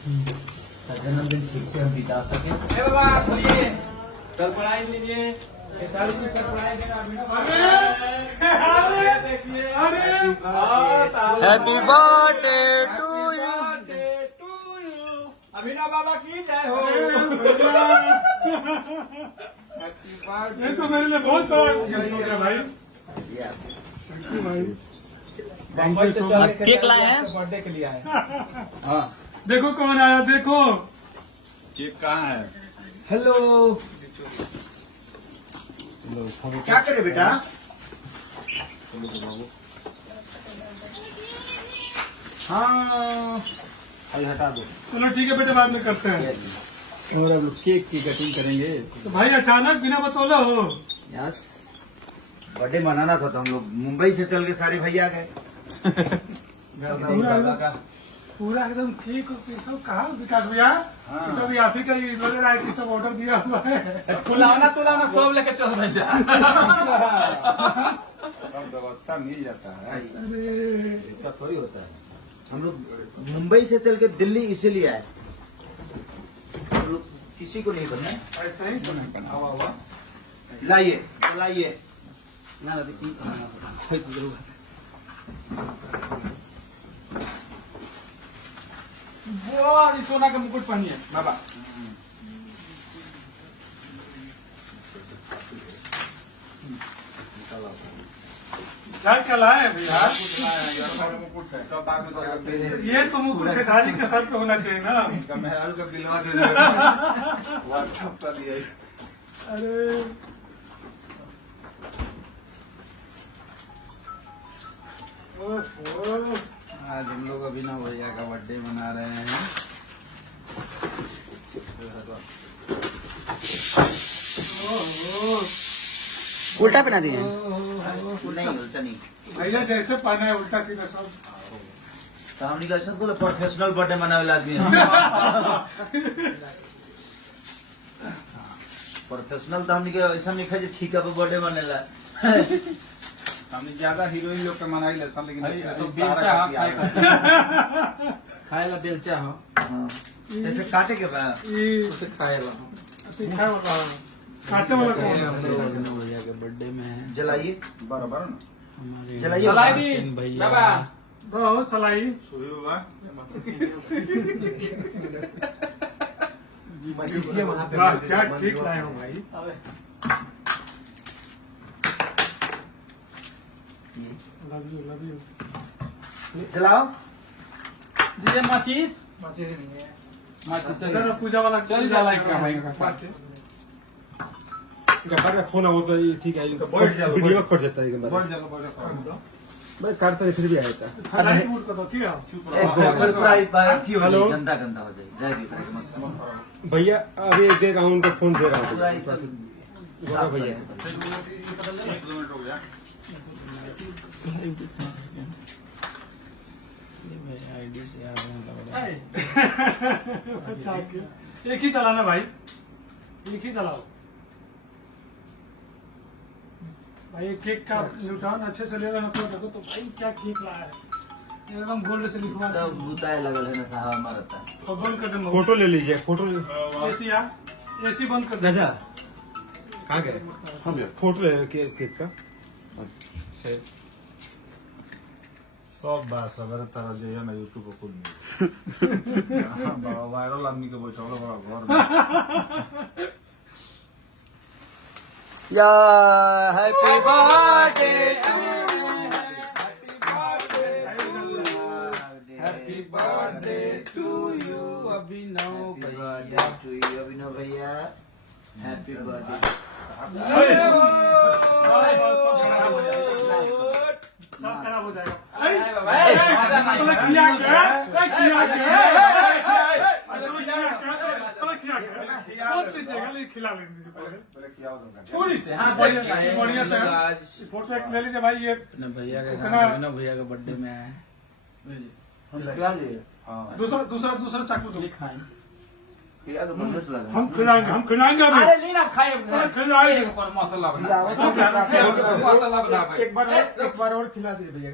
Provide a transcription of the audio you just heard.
जन्मदिन ठीक से हम बिता सके। बाबा खोलिए, सरप्राइज लीजिए। ये सारी चीज सरप्राइज है। देखिए, happy birthday to you. Amina Baba की जय हो। ये तो मेरे लिए बहुत बड़ा गिफ्ट हो गया भाई। बम्बई से चल के केक लाए हैं? बर्थडे के लिए आए। हाँ देखो कौन आया, देखो केक कहाँ है? हेलो, क्या करे बेटा? हाँ अभी हटा दो। चलो ठीक है बेटे, बाद में करते हैं। और अब लोग केक की कटिंग करेंगे। तो भाई अचानक बिना बतौले हो। यस, बर्थडे मनाना था तो हम लोग मुंबई से चल के सारे भैया गए। पूरा एकदम केक सब कहा विकास भैया, ये सब आप ही का ये वगैरह है कि सब ऑर्डर दिया हुआ है। फुलाना तुलाना सब लेके चल रहे जा। सब व्यवस्था मिल जाता है। ऐसा थोड़ी होता है। हम लोग मुंबई से चल के दिल्ली इसीलिए आए। हम लोग किसी को नहीं बनना है। ऐसा ही लाइए लाइए ना वाह, ये सोना का मुकुट पहनिए बाबा। क्या क्या लाए भैया? मुकुट है, सब बाद में तो ये तो मुकुट खेसारी के सर पे होना चाहिए ना। मेहरारू का बिलवा दे देगा। व्हाट्सएप कर दिया। अरे ओहो, आज हम लोग अभिनव भैया का बर्थडे मना रहे हैं। उल्टा पहना दिए नहीं, उल्टा नहीं। भैया जैसे पहना है उल्टा सीधा सब। तो हमने कैसे बोला प्रोफेशनल बर्थडे मनाने वाला आदमी है। प्रोफेशनल तो हमने ऐसा नहीं खाई ठीक है बर्थडे मनेला। हमने ज्यादा हीरोइन लोग के मनाई लेसन, लेकिन खाए ला बेलचा हो, ऐसे काटे के बाद ये उसे खाए ला। सीखा वाला काटे वाला कौन है? हम लोग अभिनव भैया के बर्थडे में हैं। जलाइए बराबर ना। हमारे चलाइए। सलाइबी भैया बहुत सलाई। सूर्य बाबा वाह, क्या केक लाए हो भाई। Love you love you. जलाओ। दीजिए माचिस। माचिस नहीं है। माचिस से चलो पूजा वाला चल जला क्या भाई का बात है। गप्पा का फोन आओ तो ये ठीक है, बैठ जाओ, वीडियो में कट जाता है बढ़ मैं जाएगा, बढ़ जाएगा। काटता है फिर भी आया था। ठंडा ही मूड कर दो क्या? हेलो, गंदा गंदा हो जाएगी। जय विकास मत। भैया अभी दे रहा हूँ, उनको फोन दे रहा हूँ। पूरा एकदम बोलो भैया। 1 किलोमीटर हो गया। आईडी से आ रहे हैं लग रहा है। अच्छा, एक ही चलाना भाई, एक ही चलाओ भाई। ये केक का न्यूट्रॉन अच्छे से लेगा ना तो देखो तो भाई क्या केक लाया है, एकदम गोल्ड से लिखवा सब बुताए लगल है ना साहब हमारा था। और बंद कर दे। फोटो ले लीजिए, फोटो एसी आ, एसी बंद कर दे। दादा कहाँ गए? फोटो ले केक का। सब बात सवेरे तरह जो है ना यूट्यूब पर कुल वायरल आदमी के बैठा बड़ा घर में। या happy birthday happy birthday to you Abhinav भैया। टू यू अभिनव भैया, हैप्पी बर्थडे। सब खराब हो जाएगा। खिला लेंगे पहले किया होगा। थोड़ी से हाँ बढ़िया से आज फोटो एक ले लीजिए भाई। ये अपने भैया के इतना- साथ अभिनव भैया के बर्थडे में आए। हाँ। दूसरा चाकू दो। हम हम खिलाएंगे अभी। अरे लीना खाए खिलाएंगे। मसाला बना एक बार और खिला दीजिए भैया।